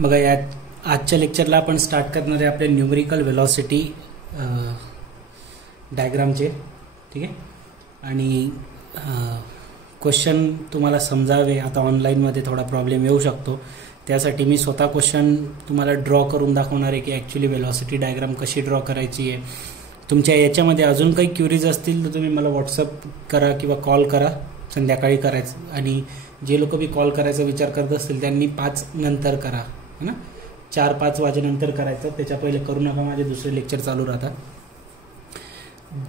बघा या आजच्या लेक्चरला आपण स्टार्ट करणार आहे आपल्या न्यूमेरिकल वेलॉसिटी डायग्रामचे. ठीक आहे. आणि क्वेश्चन तुम्हाला समजावे, आता ऑनलाईनमध्ये थोडा प्रॉब्लेम येऊ शकतो, त्यासाठी मी स्वतः क्वेश्चन तुम्हाला ड्रॉ करून दाखवणार आहे की ॲक्च्युली वेलॉसिटी डायग्राम कशी ड्रॉ करायची आहे. तुमच्या याच्यामध्ये अजून काही क्युरीज असतील तर तुम्ही मला व्हॉट्सअप करा किंवा कॉल करा, संध्याकाळी करायचं. आणि जे लोक बी कॉल करायचा विचार करत असतील त्यांनी 5 नंतर करा, है ना. 4-5 वाजेनंतर करायचं, त्याच्या पहिले करू नका, माझे दुसरे लेक्चर चालू राहतात.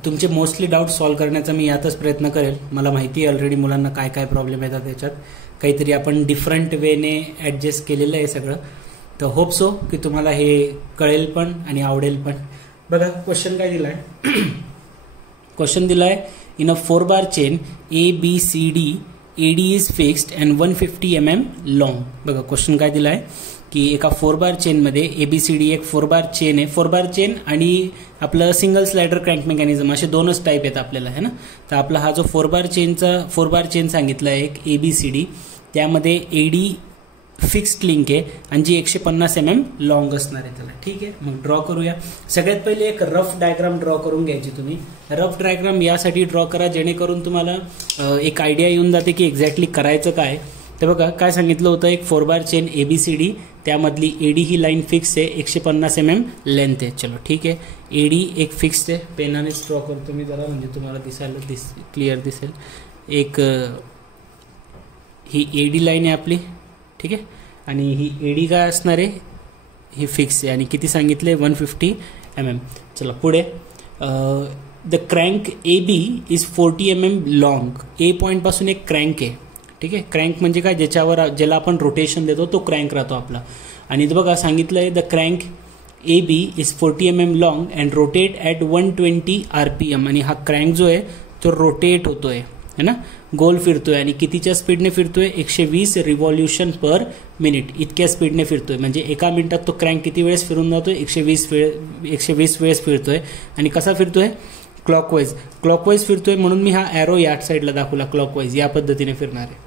तुमचे मोस्टली डाऊट सॉल्व्ह करण्याचा मी यातच प्रयत्न करेल. मला माहिती आहे ऑलरेडी मुलांना काय काय प्रॉब्लेम येतात त्याच्यात, काहीतरी आपण डिफरंट वेने ॲडजस्ट केलेलं आहे सगळं. तर होप सो की तुम्हाला हे कळेल पण आणि आवडेल पण. बघा क्वेश्चन काय दिला आहे. क्वेश्चन दिला आहे in a 4 bar chain ABCD AD is fixed and 150 mm long. बघा क्वेश्चन काय दिला आहे की एका 4 बार चेनमध्ये ABCD एक 4 बार चेन आहे. 4 बार चेन आणि आपलं सिंगल स्लायडर क्रँक मेकॅनिझम असे दोनच टाईप आहेत आपल्याला, है ना. तर आपला हा जो 4 बार चेन सांगितला आहे एक ABCD, त्यामध्ये AD फिक्स्ड लिंक आहे आणि जी 150 mm लॉंग असणार आहे त्याला. ठीक आहे, मग ड्रॉ करूया. सगळ्यात पहिले एक रफ डायग्राम ड्रॉ करून घ्यायची तुम्ही. रफ डायग्राम यासाठी ड्रॉ करा जेणेकरून तुम्हाला एक आयडिया येऊन जाते की एक्झॅक्टली करायचं काय. तर बघा काय सांगितलं होतं, एक 4 बार चेन ABCD, त्यामधली AD ही लाईन फिक्स आहे, 150 mm लेंथ आहे. चलो ठीक आहे, AD एक फिक्स्ड आहे. पेनानेच ड्रॉ करतो मी जरा, म्हणजे तुम्हाला दिसायला क्लिअर दिसेल. एक ही AD लाईन आहे आपली, ठीक आहे. आणि ही AD काय असणार आहे, ही फिक्स आहे आणि किती सांगितले 150 mm. चला पुढे. The crank AB is 40 mm long. A पॉईंटपासून एक क्रँक आहे, ठीक आहे. क्रँक म्हणजे काय, ज्याला आपण रोटेशन देतो तो क्रँक राहतो आपला. आणि बघा सांगितलं आहे the crank AB is 40 mm long and rotate at 120 RPM. आणि हा क्रँक जो आहे तो रोटेट होतोय, है ना, गोल फिरतोय. आणि कितीच्या स्पीडने फिरतोय, 120 रिव्हॉल्युशन पर मिनिट इतक्या स्पीडने फिरतोय. म्हणजे एका मिनिटात तो क्रँक किती वेळेस फिरून जातोय, 120 वेळेस फिरतोय. आणि कसा फिरतोय, क्लॉकवाईज फिरतोय. म्हणून मी हा ॲरो या साईडला दाखवला, क्लॉकवाईज या पद्धतीने फिरणार आहे.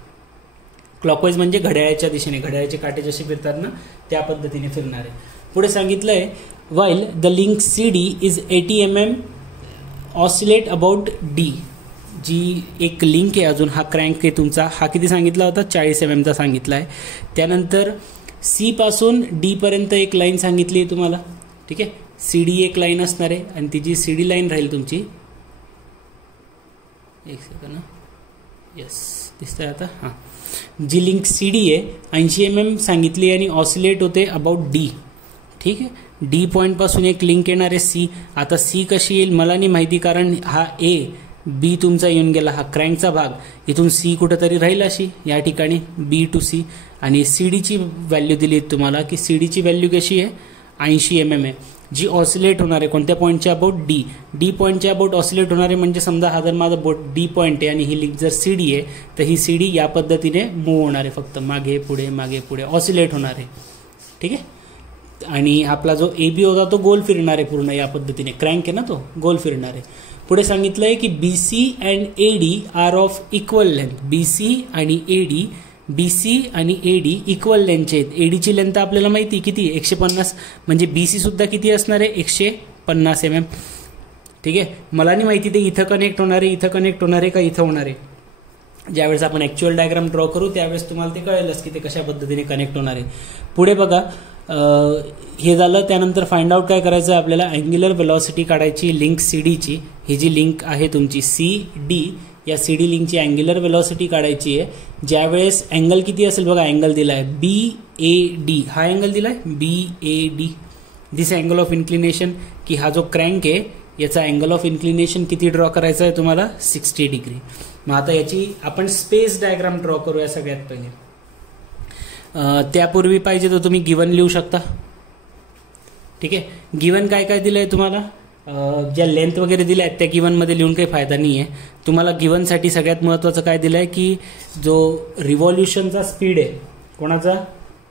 क्लॉकवाईज म्हणजे घड्याळाच्या दिशेने, घड्याळाचे काटे जसे फिरतात ना त्या पद्धतीने फिरणार आहे. पुढे सांगितलंय while the link CD is 80 mm oscillate about D. जी एक लिंक आहे अजून, हा क्रँक आहे तुमचा, हा किती सांगितला होता, 40 mm चा सांगितला आहे. त्यानंतर C पासून D पर्यंत एक लाईन सांगितली आहे तुम्हाला, ठीक आहे. CD एक लाईन असणार आहे आणि ती जी CD लाईन राहील तुमची, एक सेकंड, यस दिसतंय आता, हां. जी लिंक CD आहे 80 mm सांगितली आणि ऑसिलेट होते अबाउट D, ठीक आहे. D पॉईंटपासून एक लिंक येणार आहे C. आता C कशी येईल मला नाही माहिती, कारण हा B तुमचा येऊन गेला, हा क्रँकचा भाग, इथून C कुठेतरी राहील अशी या ठिकाणी B to C. आणि CDची व्हॅल्यू दिली तुम्हाला की CDची व्हॅल्यू कशी आहे, 80 mm आहे, जी ऑसिलेट होणार आहे कोणत्या पॉईंटच्या अबाउट D पॉईंटच्या अबाउट ऑसिलेट होणार आहे. म्हणजे समजा हा जर माझा D पॉईंट आहे आणि ही लिंक जर CD आहे तर ही CD या पद्धतीने मूव्ह होणार आहे, फक्त मागे पुढे ऑसिलेट होणार आहे, ठीक आहे. आणि आपला जो AB होता तो गोल फिरणार आहे पूर्ण या पद्धतीने, क्रँक आहे ना तो गोल फिरणार आहे. पुढे सांगितलंय की BC and AD are of equal length. BC आणि AD इक्वल लेंथचे आहेत. ADची लेंथ आपल्याला माहिती किती, 150, म्हणजे BC सुद्धा किती असणार आहे, 150 mm, ठीक आहे. मला नाही माहिती ते इथं कनेक्ट होणार आहे का इथं होणार आहे. ज्यावेळेस आपण ॲक्च्युअल डायग्राम ड्रॉ करू त्यावेळेस तुम्हाला ते कळेलच की ते कशा पद्धतीने कनेक्ट होणार आहे. पुढे बघा हे झालं. त्यानंतर फाइंड आउट काय करायचं आहे आपल्याला, अँग्युलर वेलॉसिटी काढायची लिंक CDची. ही जी लिंक आहे तुमची CD, या CD लिंकची अँग्युलर वेलॉसिटी काढायची आहे. ज्यावेळेस अँगल किती असेल बघा, अँगल दिला आहे BAD, हा अँगल दिला आहे BAD, this angle of inclination, की हा जो क्रँक आहे याचा अँगल ऑफ इन्क्लिनेशन किती ड्रॉ करायचा आहे तुम्हाला, 60 डिग्री. मग आता याची आपण स्पेस डायग्राम ड्रॉ करूया सगळ्यात पहिले. त्यापूर्वी पाहिजे तर तुम्ही गिवन लिहू शकता, ठीक आहे. गिवन काय काय दिलं आहे तुम्हाला, ज्या लेंथ वगैरे दिल्या आहेत त्या गिवनमध्ये लिहून काही फायदा नाही आहे. तुम्हाला गिवनसाठी सगळ्यात महत्त्वाचं काय दिलं आहे की जो रिव्हॉल्युशनचा स्पीड आहे कोणाचा,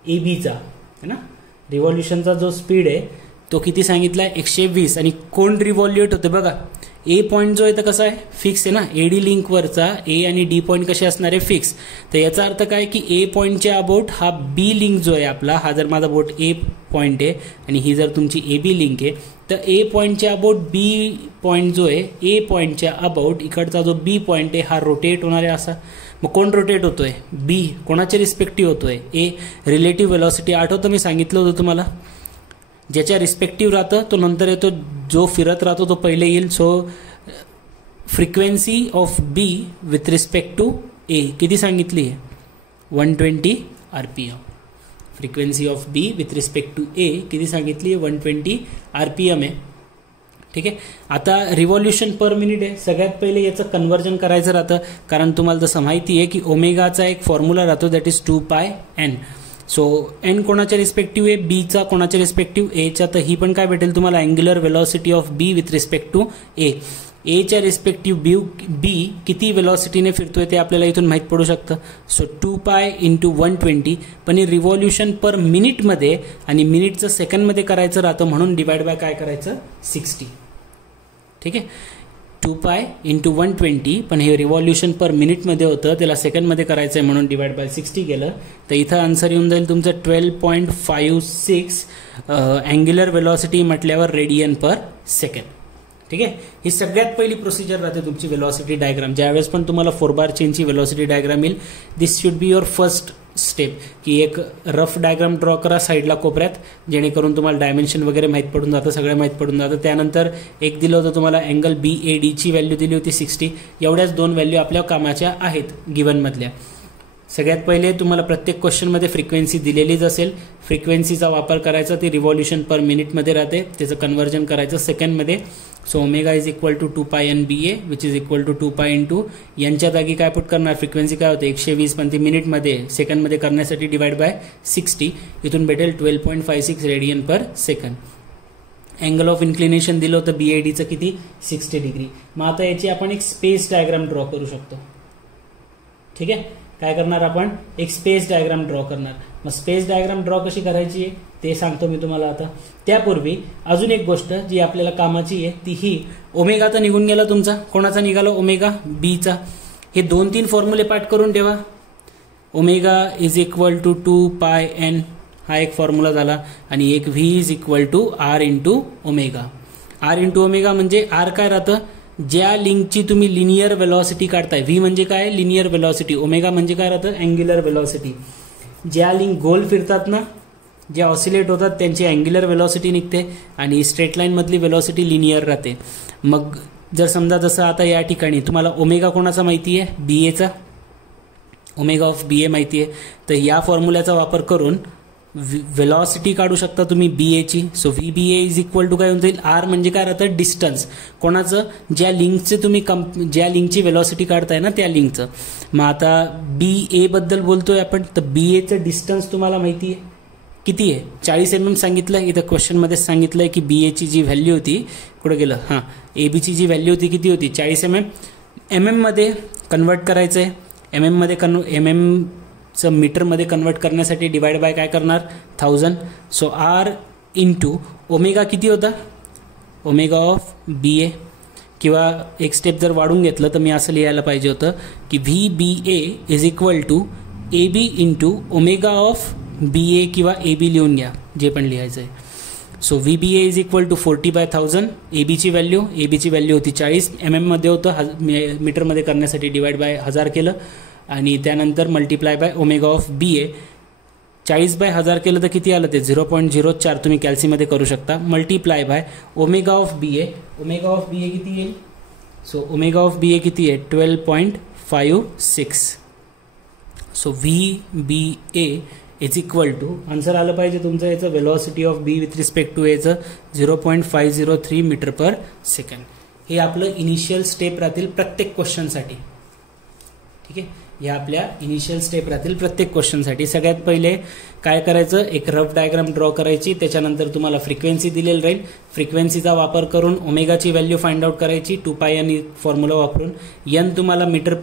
ABचा, है ना. रिव्हॉल्युशनचा जो स्पीड आहे तो किती सांगितला आहे, 120. आणि कोण रिव्हॉल्युएट होते बघा, ए पॉईंट जो आहे तर कसा आहे फिक्स आहे ना, एडी लिंकवरचा ए आणि डी पॉईंट कसे असणार आहे फिक्स. तर याचा अर्थ काय की ए पॉईंटच्या अबाउट हा बी लिंक जो आहे आपला, हा जर माझा बोट ए पॉईंट आहे आणि ही जर तुमची ए बी लिंक आहे, तर ए पॉईंटच्या अबाउट बी पॉईंट जो आहे ए पॉईंटच्या अबाउट इकडचा जो बी पॉईंट आहे हा रोटेट होणार आहे असा. मग कोण रोटेट होतोय, बी. कोणाच्या रिस्पेक्टिव्ह होतोय, ए. रिलेटिव्ह वेलॉसिटी आठवतं मी सांगितलं होतं तुम्हाला, ज्याच्या रिस्पेक्टिव्ह राहतं तो नंतर येतो, जो फिरत राहतो तो पहिले येईल. So frequency of B with respect to A किती सांगितली आहे 120 RPM. Frequency of B with respect to A किती सांगितली आहे 120 RPM आहे. ठीक आहे. आता रिव्हॉल्युशन पर मिनिट आहे. सगळ्यात पहिले याचं कन्व्हर्जन करायचं राहतं, कारण तुम्हाला तसं माहिती आहे की ओमेगाचा एक फॉर्म्युला राहतो that is 2πn. So n कोणाच्या रिस्पेक्टिव्ह आहे, बीचा कोणाच्या रिस्पेक्टिव्ह एच्या, तर ही पण काय भेटेल तुम्हाला angular velocity of B with respect to A. एच्या रिस्पेक्टिव्ह बी किती वेलॉसिटीने फिरतोय ते आपल्याला इथून माहीत पडू शकतं. सो 2π × 120, पण हे रिव्हॉल्युशन पर मिनिटमध्ये आणि मिनिटचं सेकंडमध्ये करायचं राहतं, म्हणून डिवाइड बाय काय करायचं 60. ठीक आहे. 2π × 120, पण हे रिव्हॉल्युशन पर मिनिटमध्ये होतं, त्याला सेकंडमध्ये करायचं आहे म्हणून डिवाइड बाय 60 केलं, तर इथं आन्सर येऊन जाईल तुमचं 12.56 अँग्युलर वेलॉसिटी म्हटल्यावर रेडियन पर सेकंड. ठीक आहे. ही सगळ्यात पहिली प्रोसिजर राहते तुमची वेलॉसिटी डायग्राम. ज्यावेळेस पण तुम्हाला 4 बार चेनची वेलॉसिटी डायग्राम येईल, this should be your first step, की एक रफ डायग्राम ड्रॉ करा साईडला कोपऱ्यात, जेणेकरून तुम्हाला डायमेन्शन वगैरे माहीत पडून जातं, सगळं माहीत पडून जातं. त्यानंतर एक दिलं होतं तुम्हाला अँगल BADची व्हॅल्यू दिली होती 60. एवढ्याच 2 व्हॅल्यू आपल्या कामाच्या आहेत गिवनमधल्या. सगळ्यात पहिले तुम्हाला प्रत्येक क्वेश्चनमध्ये फ्रिक्वेन्सी दिलेलीच असेल, फ्रिक्वेन्सीचा वापर करायचा, ती रिव्हॉल्युशन पर मिनिटमध्ये राहते, त्याचं कन्व्हर्जन करायचं सेकंडमध्ये. So omega is equal to 2πnBA which is equal to 2π × यांच्या जागी काय पुट करणार, फ्रिक्वेन्सी काय होते 120, पण ती मिनिटमध्ये सेकंडमध्ये करण्यासाठी डिवाइड बाय 60, इथून भेटेल 12.56 radian per second. Angle of inclination दिलं होतं BADचं किती 60 डिग्री. मग आता याची आपण एक स्पेस डायग्राम ड्रॉ करू शकतो. ठीक आहे. काय करणार आपण, एक स्पेस डायग्राम ड्रॉ करणार. मग स्पेस डायग्राम ड्रॉ कशी करायची आहे ते सांगतो मी तुम्हाला आता. त्यापूर्वी अजून एक गोष्ट जी आपल्याला कामाची आहे ती ही, ओमेगा तर निघून गेला तुमचा, कोणाचा निघाला ओमेगा बीचा. हे 2-3 फॉर्म्युले पाठ करून ठेवा. Omega is equal to 2πn हा एक फॉर्म्युला झाला, आणि एक V is equal to R × omega. R × omega म्हणजे R काय राहतं, ज्या लिंकची तुम्ही लिनियर वेलॉसिटी काढताय. V म्हणजे काय, लिनियर वेलॉसिटी. ओमेगा म्हणजे काय राहतं, अँग्युलर वेलॉसिटी. ज्या लिंक गोल फिरतात ना, जे ऑसिलेट होतात त्यांची अँग्युलर वेलॉसिटी निघते, आणि स्ट्रेट लाईन मधली वेलॉसिटी लिनियर राहते. मग जर समजा जसं आता या ठिकाणी तुम्हाला ओमेगा कोणाचा माहिती आहे, BAचा, ओमेगा ऑफ BA माहिती आहे, तर या फॉर्म्युल्याचा वापर करून वेलॉसिटी काढू शकता तुम्ही BAची. So VBA is equal to काय होऊन जाईल, R म्हणजे काय राहतं, डिस्टन्स. कोणाचं, ज्या लिंकचे तुम्ही ज्या लिंकची वेलॉसिटी काढताय ना त्या लिंकचं. मग आता BA बद्दल बोलतोय आपण, तर BAचं डिस्टन्स तुम्हाला माहिती आहे किती आहे, 40 mm सांगितलं. इथं क्वेश्चनमध्ये सांगितलंय की BAची जी व्हॅल्यू होती, कुठं गेलं, हां, ABची जी व्हॅल्यू होती किती होती 40 mm. MM मध्ये कन्वर्ट करायचं आहे. MM मध्ये MM मीटरमध्ये कन्वर्ट करण्यासाठी डिवाइड बाय काय करणार 1000. सो R × ओमेगा किती होता, ओमेगा ऑफ BA, किंवा एक स्टेप जर वाढून घेतलं तर मी असं लिहायला पाहिजे होतं की VBA is equal to AB × omega of BA, किंवा AB लिहून घ्या, जे पण लिहायचं आहे. So VBA is equal to 40/1000. ABची व्हॅल्यू होती 40 mm मध्ये होतं, मीटरमध्ये करण्यासाठी डिवाइड बाय 1000 केलं, आणि त्यानंतर multiply by omega of BA. 40/1000 केलं तर किती आलं ते 0.04 तुम्ही कॅल्सीमध्ये करू शकता. Multiply by omega of BA. Omega of BA किती येईल, सो ओमेगा ऑफ BA किती आहे 12.56. So VBA is equal to, answer आलं पाहिजे तुमचं याचं, velocity of B with respect to एचं 0.503 मीटर पर सेकंड. हे आपलं इनिशियल स्टेप राहतील प्रत्येक क्वेश्चनसाठी. ठीक आहे. या आपल्या इनिशियल स्टेप राहतील प्रत्येक क्वेश्चनसाठी. सगळ्यात पहिले काय करायचं, एक रफ डायग्राम ड्रॉ करायची. त्याच्यानंतर तुम्हाला फ्रिक्वेन्सी दिलेली राहील, फ्रिक्वेन्सीचा वापर करून ओमेगाची व्हॅल्यू फाइंड आउट करायची 2πn फॉर्म्युला वापरून. n तुम्हाला मीटर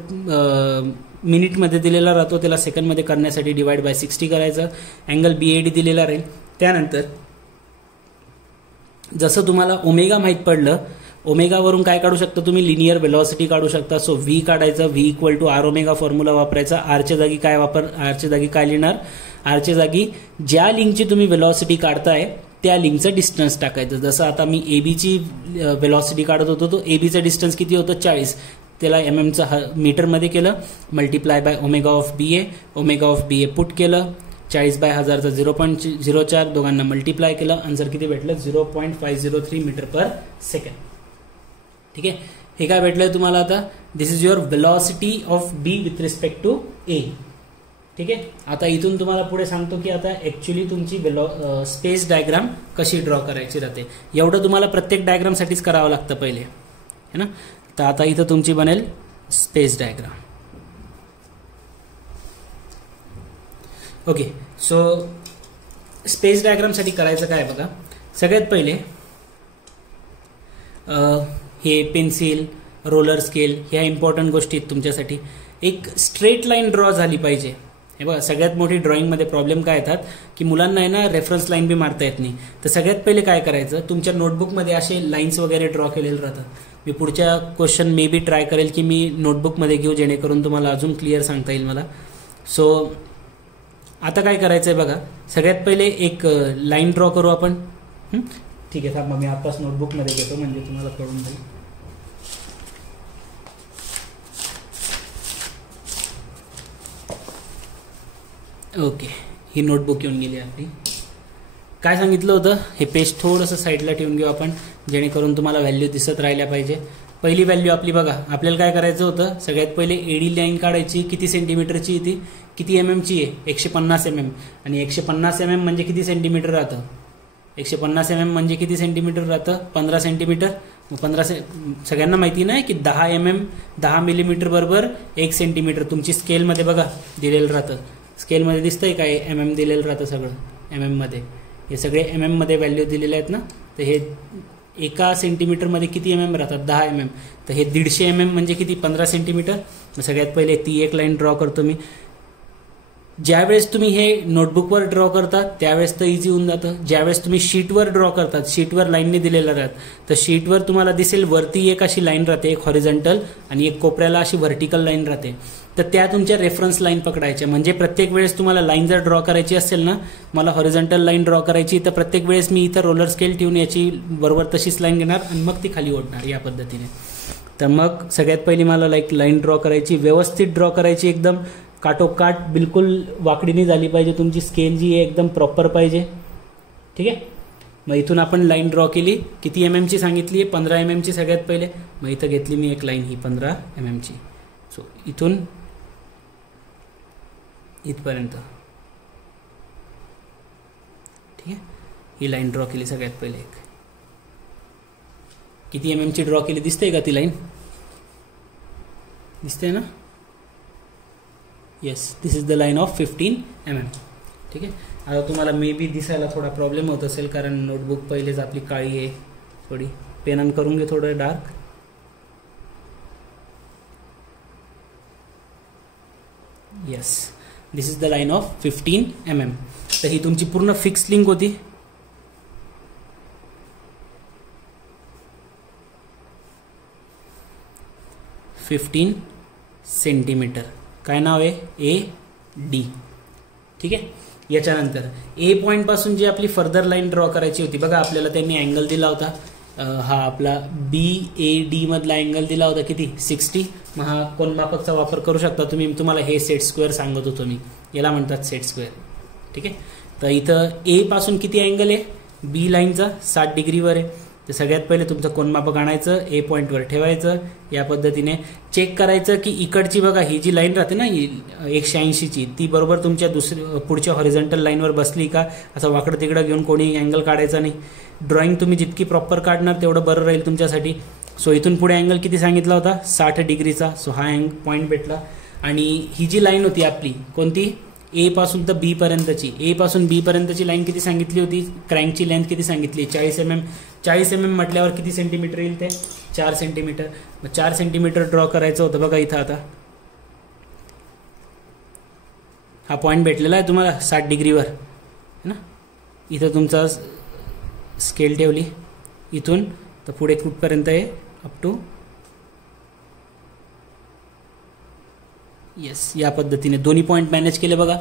मिनिटमध्ये दिलेला राहतो, त्याला सेकंडमध्ये करण्यासाठी डिवाइड बाय 60 करायचं. अँगल BAD दिलेला राहील. त्यानंतर जसं तुम्हाला ओमेगा माहीत पडलं, ओमेगावरून काय काढू शकता तुम्ही, लिनियर वेलॉसिटी काढू शकता. सो व्ही काढायचं, V equal to R omega formula वापरायचा. आरच्या जागी काय आरच्या जागी काय लिहिणार, आरच्या जागी ज्या लिंकची तुम्ही वेलॉसिटी काढताय त्या लिंकचं डिस्टन्स टाकायचं. जसं आता मी एबीची वेलॉसिटी काढत होतो, तो एबीचं डिस्टन्स किती होतं 40, त्याला एमएमचं मीटरमध्ये केलं, multiply by omega of B A, omega of B A put केलं, 40/1000चा 0.04, दोघांना मल्टिप्लाय केलं, आन्सर किती भेटलं 0.503 मीटर पर सेकंड. ठीक आहे, हे काय भेटलंय तुम्हाला आता, this is your velocity of B with respect to A. ठीक आहे, आता इथून तुम्हाला पुढे सांगतो की आता ऍक्च्युली तुमची स्पेस डायग्राम कशी ड्रॉ करायची राहते. एवढं तुम्हाला प्रत्येक डायग्रामसाठीच करावं लागतं पहिले, है ना. तर आता इथं तुमची बनेल space diagram. Okay, so space डायग्रामसाठी करायचं काय बघा, सगळ्यात पहिले हे पेन्सिल, रोलर स्केल ह्या इम्पॉर्टंट गोष्टी आहेत तुमच्यासाठी. एक स्ट्रेट लाईन ड्रॉ झाली पाहिजे. हे बघा, सगळ्यात मोठी ड्रॉइंगमध्ये प्रॉब्लेम काय येतात की मुलांना आहे ना रेफरन्स लाईन बी मारता येत नाही. तर सगळ्यात पहिले काय करायचं, तुमच्या नोटबुकमध्ये असे लाईन्स वगैरे ड्रॉ केलेले राहतात. मी पुढच्या क्वेश्चन मे बी ट्राय करेल की मी नोटबुकमध्ये घेऊ, जेणेकरून तुम्हाला अजून क्लिअर सांगता येईल मला. सो आता काय करायचं आहे बघा, सगळ्यात पहिले एक लाईन ड्रॉ करू आपण. ठीक आहे, थांबा मी आताच नोटबुकमध्ये घेतो म्हणजे तुम्हाला कळून जाईल. ओके, ही नोटबुक येऊन गेली आपली. काय सांगितलं होतं, हे पेज थोडंसं साईडला ठेवून घेऊ आपण, जेणेकरून तुम्हाला व्हॅल्यू दिसत राहिल्या पाहिजे. पहिली व्हॅल्यू आपली बघा, आपल्याला काय करायचं होतं, सगळ्यात पहिले एडी लाईन काढायची. किती सेंटीमीटरची ती, किती एमएमची आहे, 150 mm. आणि 150 mm म्हणजे किती सेंटीमीटर राहतं, 150 mm म्हणजे किती सेंटीमीटर राहतं, 15 सेंटीमीटर. 15 सगळ्यांना माहिती नाही की 10 मिलीमीटर बरोबर 1 सेंटीमीटर. तुमची स्केलमध्ये बघा दिलेलं राहतं, स्केलमध्ये दिसतंय काय, MM दिलेलं राहतं सगळं, MM मध्ये. हे सगळे MM मध्ये व्हॅल्यू दिलेले आहेत ना. तर हे एका सेंटीमीटरमध्ये किती MM राहतात, 10 mm. तर हे 150 mm म्हणजे किती, 15 सेंटीमीटर. सगळ्यात पहिले ती एक लाईन ड्रॉ करतो मी. ज्यावेळेस तुम्ही हे नोटबुकवर ड्रॉ करतात त्यावेळेस तर इझी होऊन जातं. ज्यावेळेस तुम्ही शीटवर ड्रॉ करतात, शीटवर लाईनने दिलेल्या राहतात, तर शीटवर तुम्हाला दिसेल वरती एक अशी लाईन राहते, एक हॉरिझॉन्टल, आणि एक कोपऱ्याला अशी व्हर्टिकल लाईन राहते. तर त्या तुमच्या रेफरन्स लाईन पकडायच्या. म्हणजे प्रत्येक वेळेस तुम्हाला लाईन जर ड्रॉ करायची असेल ना, मला हॉरिझॉन्टल लाईन ड्रॉ करायची, तर प्रत्येक वेळेस मी इथं रोलर स्केल ठेवून याची बरोबर तशीच लाईन घेणार आणि मग ती खाली ओढणार या पद्धतीने. तर मग सगळ्यात पहिली मला लाईन ड्रॉ करायची, व्यवस्थित ड्रॉ करायची, एकदम काटोकाट, बिलकुल वाकडी नाही झाली पाहिजे. तुमची स्केल जी आहे एकदम प्रॉपर पाहिजे. ठीक आहे, मग इथून आपण लाईन ड्रॉ केली. किती MM ची सांगितली आहे, 15 MM ची सगळ्यात पहिले. मग इथं घेतली मी एक लाईन, ही 15 MM ची. सो इथून इथपर्यंत, ठीक आहे, ही लाईन ड्रॉ केली सगळ्यात पहिले. एक किती MM ची ड्रॉ केली, दिसते का ती लाईन, दिसते ना. Yes, this is the line of 15 mm. ठीक आहे, आता तुम्हाला मे बी दिसायला थोडा प्रॉब्लेम होत असेल, कारण नोटबुक पहिलेच आपली काळी आहे थोडी. पेन करून घे थोडं dark. Yes, this is the line of 15 mm. तर ही तुमची पूर्ण फिक्स लिंक होती. $15 सेंटीमीटर. काय नाव आहे, AD. ठीक आहे, याच्यानंतर ए पॉईंट पासून जी आपली फर्दर लाईन ड्रॉ करायची होती बघा, आपल्याला त्यांनी अँगल दिला होता, हा आपला BAD मधला अँगल दिला होता किती, 60. मग हा कोनमापकचा वापर करू शकता तुम्ही. तुम्हाला हे सेट स्क्वेअर सांगत होतो मी, याला म्हणतात सेट स्क्वेअर. ठीक आहे, तर इथं A पासून किती अँगल आहे, B लाईनचा 60 डिग्रीवर आहे. तर सगळ्यात पहिले तुमचं कोनमापक आणायचं, A पॉईंटवर ठेवायचं, या पद्धतीने चेक करायचं की इकडची बघा ही जी लाईन राहते ना 180ची, ती बरोबर तुमच्या पुढच्या हॉरिझॉन्टल लाईनवर बसली का. असं वाकडं तिकडं घेऊन कोणी अँगल काढायचा नाही. ड्रॉइंग तुम्ही जितकी प्रॉपर काढणार तेवढं बरं राहील तुमच्यासाठी. सो इथून पुढे अँगल किती सांगितला होता, 60 डिग्रीचा. सो हा पॉईंट भेटला. आणि ही जी लाईन होती आपली कोणती, A पासून तर B पर्यंतची, A पासून B पर्यंतची लाईन किती सांगितली होती, क्रँकची लेंथ किती सांगितली, 40 mm. 40 mm म्हटल्यावर किती सेंटीमीटर येईल ते, 4 सेंटीमीटर. मग 4 सेंटीमीटर ड्रॉ करायचं होतं बघा इथं. आता हा पॉईंट भेटलेला आहे तुम्हाला 60 डिग्रीवर है ना. इथं तुमचा स्केल ठेवली, इथून तर पुढे कुठपर्यंत आहे, अप टू येस, या पद्धतीने दोन्ही पॉईंट मॅनेज केले बघा.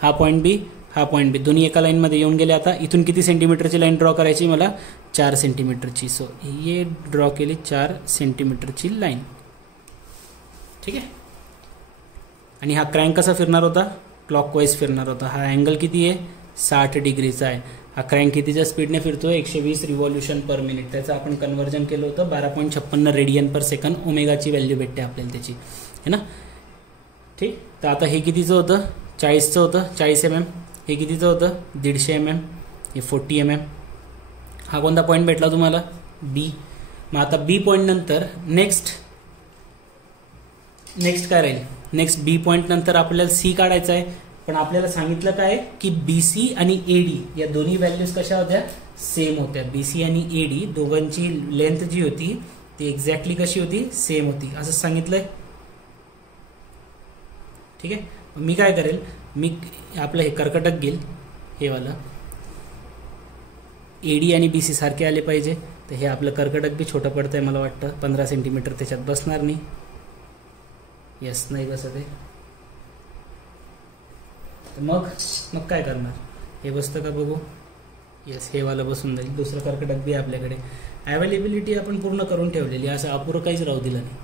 हा पॉईंट बी, हा पॉईंट बी, दोन्ही एका लाईनमध्ये येऊन गेले. आता इथून किती सेंटीमीटरची लाईन ड्रॉ करायची मला, 4 सेंटीमीटरची. सो ये ड्रॉ केली 4 सेंटीमीटरची लाईन. ठीक आहे. आणि हा क्रँक कसा फिरणार होता, क्लॉकवाईज फिरणार होता. हा अँगल किती आहे, 60 डिग्रीचा आहे. हा क्रँक कितीच्या स्पीडने फिरतोय, 120 रिव्हॉल्युशन पर मिनिट. त्याचं आपण कन्व्हर्जन केलं होतं 12.56 रेडियन पर सेकंड. ओमेगाची व्हॅल्यू भेटते आपल्याला त्याची, है ना. ठीक. तर आता हे कितीचं होतं, 40चं होतं, 40 mm. हे कितीचं होतं, 150 mm. हे 40 mm. हा कोणता पॉईंट भेटला तुम्हाला, बी. मग आता बी पॉईंट नंतर नेक्स्ट काय राहील, नेक्स्ट बी पॉईंट नंतर आपल्याला सी काढायचा आहे. पण आपल्याला सांगितलं काय की बीसी आणि एडी या दोन्ही व्हॅल्यूज कशा होत्या, सेम होत्या. बीसी आणि एडी दोघांची लेंथ जी होती ती एक्झॅक्टली कशी होती, सेम होती, असं सांगितलंय. ठीक आहे. मी काय करेल, मी आपलं हे कर्कटक घेईल, हे वाला एडी आणि बीसी सारखे आले पाहिजे. तर हे आपलं कर्कटक बी छोटं पडतंय मला वाटतं, 15 सेंटीमीटर त्याच्यात बसणार नाही. यस, नाही बसत आहे. मग काय करणार, हे बसतं का बघू. यस, हे वाला बसून जाईल. दुसरं कर्कटक बी आपल्याकडे अवेलेबिलिटी आपण पूर्ण करून ठेवलेली, असं अपुरं काहीच राहू दिलं नाही.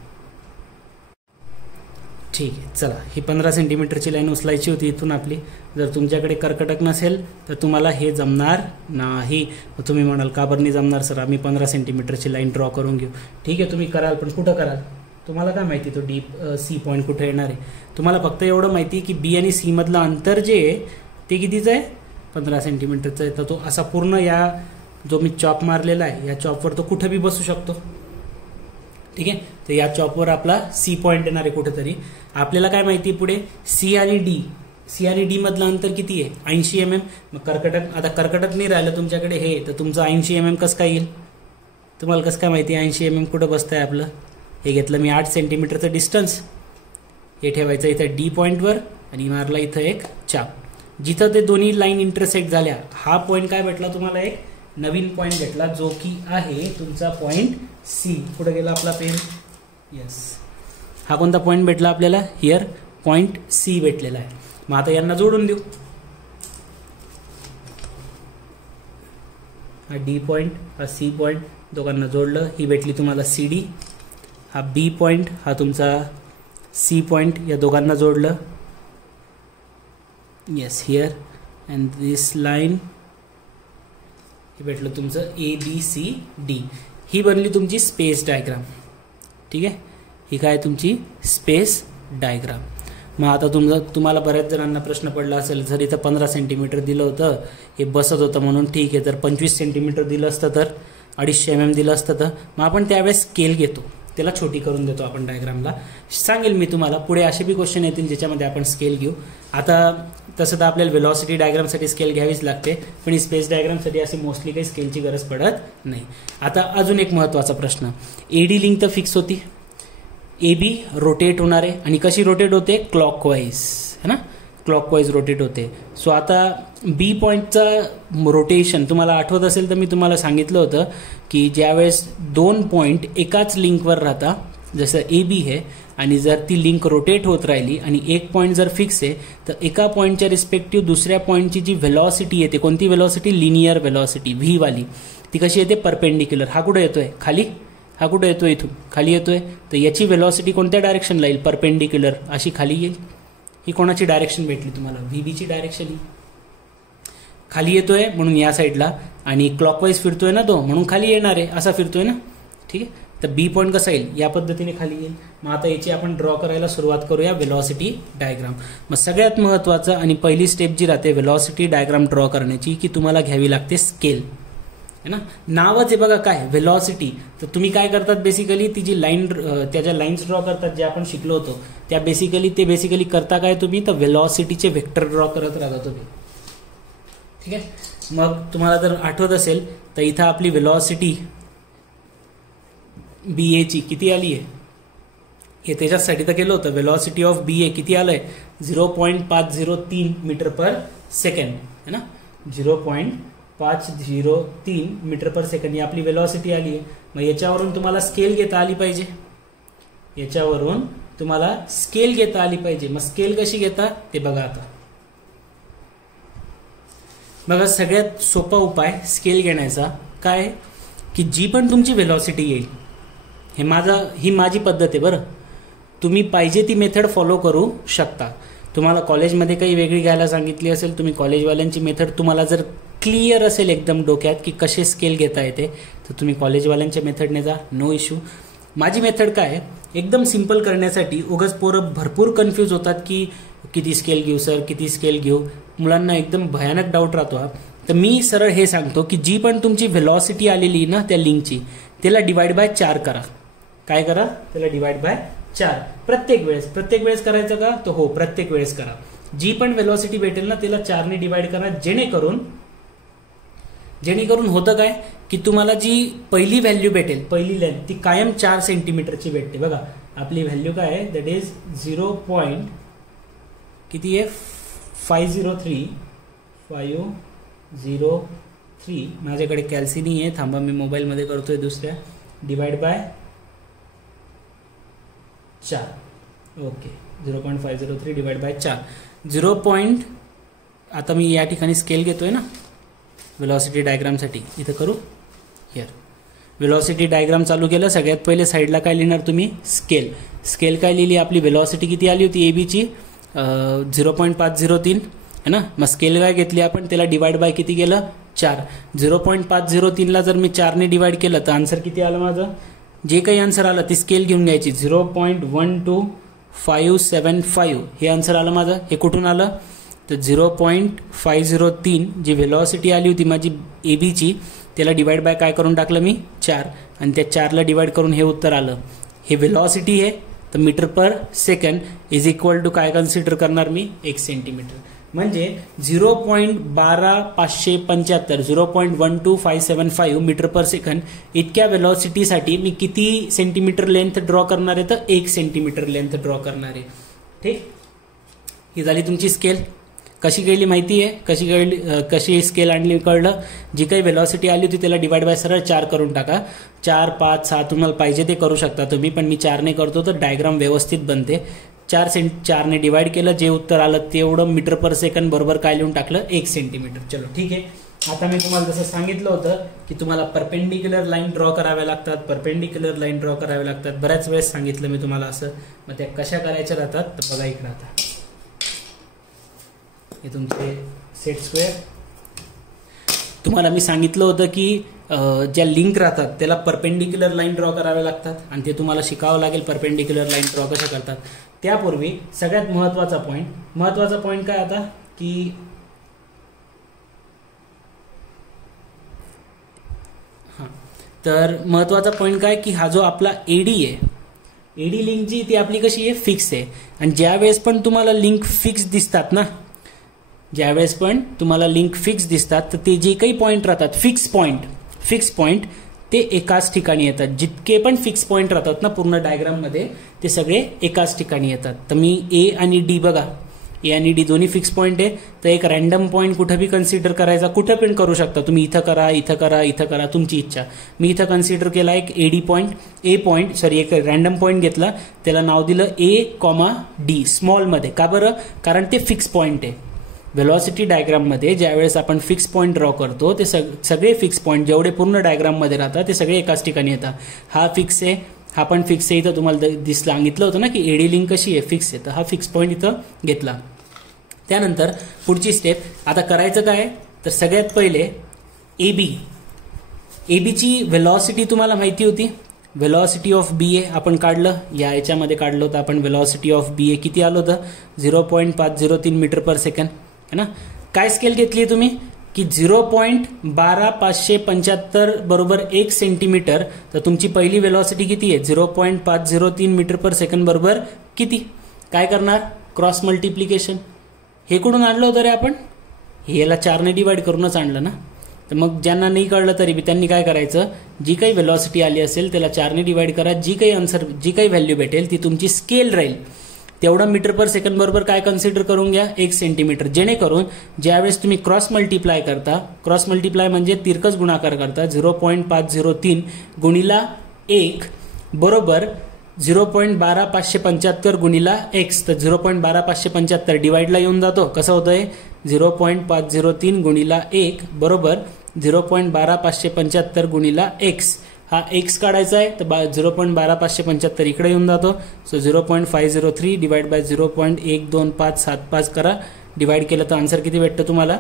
ठीक आहे. चला, ही 15 सेंटीमीटरची लाईन उचलायची होती इथून आपली. जर तुमच्याकडे कर्कटक नसेल तर तुम्हाला हे जमणार नाही. तुम्ही म्हणाल का बरं नाही जमणार सर, आम्ही 15 सेंटीमीटरची लाईन ड्रॉ करून घेऊ. ठीक आहे, तुम्ही कराल, पण कुठं कराल, तुम्हाला काय माहिती तो डी सी पॉईंट कुठे येणार आहे. तुम्हाला फक्त एवढं माहिती की बी आणि सी मधलं अंतर जे आहे ते कितीचं आहे, 15 सेंटीमीटरचं आहे. तर तो असा पूर्ण या जो मी चॉप मारलेला आहे या चॉपवर तो कुठे बी बसू शकतो. ठीक आहे. तर या चॉपवर आपला सी पॉईंट येणार आहे कुठेतरी. आपल्याला काय माहिती पुढे, सी आणि डी मधलं अंतर किती आहे, 80 mm. मग कर्कटक, आता कर्कटक नाही राहिलं तुमच्याकडे हे, तर तुमचं 80 mm कसं काय येईल, तुम्हाला कसं काय माहिती 80 mm कुठं बसतं आहे आपलं. हे घेतलं मी 8 सेंटीमीटरचं डिस्टन्स, हे ठेवायचं इथं डी पॉईंटवर आणि मारला इथं एक चाप. जिथं ते दोन्ही लाईन इंटरसेक्ट झाल्या, हा पॉईंट काय भेटला तुम्हाला, एक नवीन पॉईंट भेटला जो की आहे तुमचा पॉईंट सी. कुठं गेला आपला पेन, यस, हा कोणता पॉईंट भेटला आपल्याला, हिअर पॉईंट सी भेटलेला आहे. मग आता यांना जोडून देऊ. हा डी पॉईंट, हा सी पॉईंट, दोघांना जोडलं, ही भेटली तुम्हाला सी डी. हा बी पॉईंट, हा तुमचा सी पॉईंट, या दोघांना जोडलं, yes, here and this line, हे भेटलं तुमचं ए बी सी डी. ही बनली तुमची स्पेस डायग्राम. ठीक आहे, ही काय तुमची स्पेस डायग्राम. मग आता तुम्हाला बऱ्याच जणांना प्रश्न पडला असेल, जर इथं 15 सेंटीमीटर दिलं होतं, हे बसत होतं म्हणून ठीक आहे, जर 25 सेंटीमीटर दिलं असतं तर, 250 mm दिलं असतं तर, मग आपण त्यावेळेस स्केल घेतो, त्याला छोटी करून देतो आपण डायग्रामला. सांगेल मी तुम्हाला पुढे असे बी क्वेश्चन येतील ज्याच्यामध्ये आपण स्केल घेऊ. आता तसं तर आपल्याला वेलॉसिटी डायग्रामसाठी स्केल घ्यावीच लागते, पण ही स्पेस डायग्रामसाठी अशी मोस्टली काही स्केलची गरज पडत नाही. आता अजून एक महत्त्वाचा प्रश्न, एडी लिंक तर फिक्स होती, ए बी रोटेट होणार आहे, आणि कशी रोटेट होते, क्लॉकवाईज, है ना, क्लॉकवाईज रोटेट होते. सो आता बी पॉईंटचा रोटेशन तुम्हाला आठवत असेल तर मी तुम्हाला सांगितलं होतं की ज्यावेळेस 2 पॉईंट एकाच लिंकवर राहता, जसं ए बी आहे, आणि जर ती लिंक रोटेट होत राहिली आणि एक पॉईंट जर फिक्स आहे, तर एका पॉईंटच्या रिस्पेक्टिव्ह दुसऱ्या पॉईंटची जी व्हेलॉसिटी येते, कोणती व्हेलॉसिटी, लिनियर व्हेलॉसिटी, व्ही वाली, ती कशी येते, परपेंडिक्युलर. हा कुठे येतोय, खाली, हा कुठे येतोय, इथून खाली येतोय, तर याची व्हेलॉसिटी कोणत्या डायरेक्शनला येईल, परपेंडिक्युलर, अशी खाली येईल. ही कोणाची डायरेक्शन भेटली तुम्हाला, व्ही बीची डायरेक्शन. ही खाली येतोय म्हणून या साईडला, आणि क्लॉकवाईज फिरतोय ना तो, म्हणून खाली येणार आहे, असा फिरतोय ना. ठीक आहे. तर बी पॉईंट कसा येईल, या पद्धतीने खाली येईल. मग आता याची आपण ड्रॉ करायला सुरुवात करूया, वेलॉसिटी डायग्राम. मग सगळ्यात महत्त्वाचं आणि पहिली स्टेप जी राहते वेलॉसिटी डायग्राम ड्रॉ करण्याची, की तुम्हाला घ्यावी लागते स्केल, है ना. नावच आहे बघा काय, वेलॉसिटी. तर तुम्ही काय करतात, बेसिकली ती जी लाईन, त्या ज्या लाईन्स ड्रॉ करतात जे आपण शिकलो होतो, त्या बेसिकली करता काय तुम्ही, तर वेलॉसिटीचे वेक्टर ड्रॉ करत राहता तुम्ही. ठीक आहे. मग तुम्हाला जर आठवत असेल तर इथं आपली वेलॉसिटी बी एची किती आली आहे, हे त्याच्यासाठी तर केलं होतं. वेलॉसिटी ऑफ बी ए किती आलंय, 0.503 मीटर पर सेकंड, है ना, 0.503 0.503 मीटर पर सेकंड ही आपली वेलॉसिटी आली आहे. मग याच्यावरून तुम्हाला स्केल घेता आली पाहिजे. याच्यावरून तुम्हाला स्केल घेता आली पाहिजे. मग स्केल कशी घेता ते बघा. आता बघा सगळ्यात सोपा उपाय स्केल घेण्याचा काय की जी पण तुमची वेलॉसिटी येईल, ही माझी पद्धत आहे बरं. तुम्ही पाहिजे ती मेथड फॉलो करू शकता. तुम्हाला कॉलेजमध्ये काही वेगळी घ्यायला सांगितली असेल, तुम्ही कॉलेजवाल्यांची मेथड तुम्हाला जर क्लिअर असेल एकदम डोक्यात की कसे स्केल घेता येते तर तुम्ही कॉलेजवाल्यांच्या मेथडने जा, नो इश्यू. माझी मेथड काय आहे, एकदम सिंपल करण्यासाठी. उगाच पोरं भरपूर कन्फ्यूज होतात की किती स्केल घेऊ सर, किती स्केल घेऊ, मुलांना एकदम भयानक डाऊट राहतो हा. तर मी सरळ हे सांगतो की जी पण तुमची व्हेलॉसिटी आलेली ना त्या लिंकची, त्याला डिवाइड बाय 4 करा. काय करा, त्याला डिवाइड बाय 4 प्रत्येक वेळेस करायचं का, तो हो प्रत्येक वेळेस करा. जी पण व्हेलॉसिटी भेटेल ना त्याला 4 ने डिवाइड करा, जेणेकरून होतं काय की तुम्हाला जी पहिली व्हॅल्यू भेटेल, पहिली लेंथ ती कायम 4 सेंटीमीटरची भेटते. बघा आपली व्हॅल्यू काय आहे, दॅट इज 0. किती आहे 503. माझ्याकडे कॅल्सी नाही आहे, थांबा मी मोबाईलमध्ये करतोय दुसऱ्या. Divide by 4. Okay 0.503 divide by 4. 0. आता मी या ठिकाणी स्केल घेतोय ना वेलॉसिटी डायग्रामसाठी, इथं करू. हिअर वेलॉसिटी डायग्राम चालू केलं. सगळ्यात पहिले साईडला काय लिहिणार तुम्ही, स्केल काय लिहिली, आपली वेलॉसिटी किती आली होती एबीची 0.503 है ना. मग स्केल काय घेतली आपण, त्याला डिवाइड बाय किती केलं 4. 0.503 ला जर मी 4 ने डिवाइड केलं तर आन्सर किती आलं माझं, जे काही आन्सर आलं ती स्केल घेऊन घ्यायची. 0.12575 हे आन्सर आलं माझं. हे कुठून आलं तर 0.503 जी व्हेलॉसिटी आली होती माझी एबीची, त्याला डिवाइड बाय काय करून टाकलं मी 4, आणि त्या 4ला डिवाइड करून हे उत्तर आलं. हे व्हेलॉसिटी आहे तर metre per second is equal to काय कन्सिडर करणार मी 1 सेंटीमीटर. म्हणजे 0.12575 0.12575 मीटर पर सेकंड इतक्या वेलॉसिटीसाठी मी किती सेंटीमीटर लेंथ ड्रॉ करणार आहे तर 1 सेंटीमीटर लेंथ ड्रॉ करणार आहे. ठीक, ही झाली तुमची स्केल. कशी कळली माहिती आहे, कशी स्केल आणली कळलं. जी काही वेलॉसिटी आली होती त्याला डिवाइड बाय सरळ 4 करून टाका. 4, 5, 6 तुम्हाला पाहिजे ते करू शकता तुम्ही, पण मी 4 ने करतो तर डायग्राम व्यवस्थित बनते. 4 ने डिवाइड केलं, जे उत्तर आलं तेवढं मीटर पर सेकंड बरोबर काय लिहून टाकलं 1 सेंटीमीटर. चलो ठीक आहे. आता मी तुम्हाला जसं सांगितलं होतं की तुम्हाला परपेंडिक्युलर लाईन ड्रॉ कराव्या लागतात, बऱ्याच वेळेस सांगितलं मी तुम्हाला असं. मग त्या कशा करायच्या राहतात तर बघा इकडे. आता हे तुमचे सेट स्क्वेअर. तुम्हाला मी सांगितलं होतं की ज्या लिंक राहतात त्याला परपेंडिक्युलर लाईन ड्रॉ कराव्या लागतात, आणि ते तुम्हाला शिकावं लागेल परपेंडिक्युलर लाईन ड्रॉ कशा करतात. त्यापूर्वी सगळ्यात महत्वाचा पॉईंट काय आता की तर महत्वाचा पॉईंट काय की हा जो आपला एडी आहे, एडी लिंक जी ती आपली कशी आहे फिक्स आहे. आणि ज्यावेळेस पण तुम्हाला लिंक फिक्स दिसतात ना, तर ते जे काही पॉईंट राहतात फिक्स पॉईंट ते एकाच ठिकाणी येतात. जितके पण फिक्स पॉईंट राहतात ना पूर्ण डायग्राम मध्ये ते सगळे एकाच ठिकाणी येतात. तर मी ए आणि डी बघा, ए आणि डी दोन्ही फिक्स पॉईंट आहे. तर एक रॅन्डम पॉईंट कुठं बी कन्सिडर करायचा, कुठं पण करू शकता तुम्ही. इथं करा तुमची इच्छा. मी इथं कन्सिडर केला एक एक रॅन्डम पॉईंट घेतला, त्याला नाव दिलं A,D स्मॉल मध्ये. का बरं, कारण ते फिक्स पॉईंट आहे. व्हेलॉसिटी डायग्राम मध्ये ज्यावेळेस आपण फिक्स पॉईंट ड्रॉ करतो ते सगळे फिक्स पॉईंट जेवढे पूर्ण डायग्राम मध्ये राहतात ते सगळे एकाच ठिकाणी येतात. हा फिक्स आहे, हा पण फिक्स आहे. इथं तुम्हाला सांगितलं होतं ना की एडी लिंक कशी आहे, फिक्स आहे. तर हा फिक्स पॉईंट इथं घेतला. त्यानंतर पुढची स्टेप आता करायचं काय तर सगळ्यात पहिले एबीची व्हेलॉसिटी तुम्हाला माहिती होती. व्हेलॉसिटी ऑफ बी ए आपण काढलं, या याच्यामध्ये काढलं होतं आपण. व्हेलॉसिटी ऑफ बी ए किती आलं होतं 0.503 मीटर पर सेकंड है ना. काय स्केल घेतली तुम्ही की 0.12575 बरोबर 1 सेंटीमीटर. तर तुमची पहिली व्हेलॉसिटी किती आहे 0.503 मीटर पर सेकंड बरोबर किती. काय करणार क्रॉस मल्टिप्लिकेशन. हे कुठून आणलं होतं रे आपण, हे याला 4 ने डिवाइड करूनच आणलं ना. तर मग ज्यांना नाही कळलं तरी बी त्यांनी काय करायचं, जी काही व्हेलॉसिटी आली असेल त्याला 4 ने डिवाइड करा. जी काही व्हॅल्यू भेटेल ती तुमची स्केल राहील. तेवढं मीटर पर सेकंड बरोबर काय कन्सिडर करून घ्या, 1 सेंटीमीटर. जेणेकरून ज्यावेळेस तुम्ही क्रॉस मल्टिप्लाय करता, क्रॉस मल्टिप्लाय म्हणजे तिरकस गुणाकार करता, 0.503 गुणिला 1 बरोबर 0.12575 गुणिला x. तर 0.12575 डिवाइडला येऊन जातो. कसं होतंय, 0.503 गुणिला 1 बरोबर 0.12575 गुणिला x. हा x काढायचा आहे तर 0.12575 इकडे येऊन जातो. सो 0.503 डिवाइड बाय 0.12575 करा. डिवाइड केलं तर आन्सर किती भेटतं तुम्हाला,